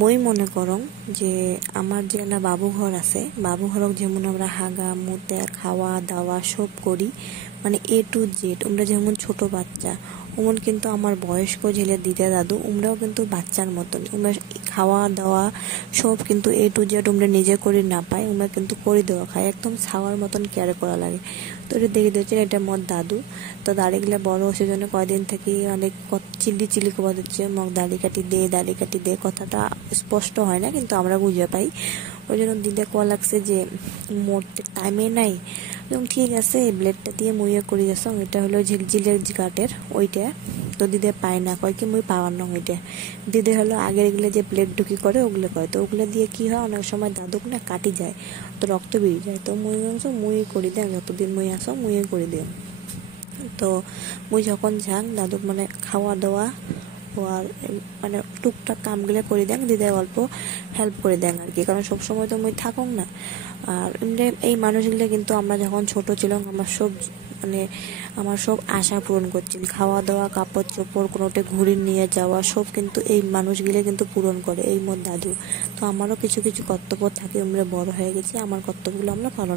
মই মনে করং যে আমার যে একটা বাবু ঘর আছে, বাবু ঘরক যেমন আমরা হাগা মুতে খাওয়া দাওয়া সব করি, মানে A to Z। আমরা যেমন ছোট বাচ্চা ওমন কিন্তু আমার বয়স্ক ঝেলে দিদা দাদু আমরাও কিন্তু বাচ্চার মতন। আমরা খাওয়া দাওয়া সব কিন্তু A to Z আমরা নিজে করি না পাই, আমরা কিন্তু করে দেওয়া খাই, একদম ছাওয়ার মতন কেয়ার করা লাগে। তো এটা দেখে দিচ্ছে এটা মোর দাদু। তো দাড়িগুলা বড় সেজন্য কয়দিন থেকে অনেক চিল্লি চিল্লি কবা দিচ্ছে, মগ দাড়ি কাটি দে কথাটা স্পষ্ট হয় না কিন্তু আমরা বুঝে পাই। ওই জন্য দিদা কোয়া লাগছে যে মোরতে টাইমে নাই, এবং ঠিক আছে ব্লেডটা দিয়ে মুইয়ে করি যাস, এটা হলো ঝিলঝিলের কাঠের ওইটা। তো দিদে পায় না, কয় কি মুই পাওয়ার না ওইটা। দিদে হলো আগের এগুলো যে ব্লেড ঢুকি করে ওগুলো করে, তো ওগুলো দিয়ে কি হয় অনেক সময় দাদুক না কাটি যায়, তো রক্ত বেরিয়ে যায়। তো মুই বলছো মুই করি দেন, যতদিন মুই আসো মুই করে দিও। তো মুই যখন যাং দাদুক মানে খাওয়া দাওয়া ও আর মানে টুকটাক কামগুলো করে দেন, দিদা অল্প হেল্প করে দেন আর কি, কারণ সবসময় তো মুই থাকুক না। আর এমনি এই মানুষগুলো কিন্তু আমরা যখন ছোট ছিলাম আমার সব মানে আমার সব আশা পূরণ করছিল, খাওয়া দাওয়া কাপড় চোপড় কোনোটা ঘুরে নিয়ে যাওয়া সব কিন্তু এই মানুষগুলো কিন্তু পূরণ করে, এই মোর দাদু। তো আমারও কিছু কিছু কর্তব্য থাকে, আমরা বড় হয়ে গেছি, আমার কর্তব্যগুলো আমরা পালন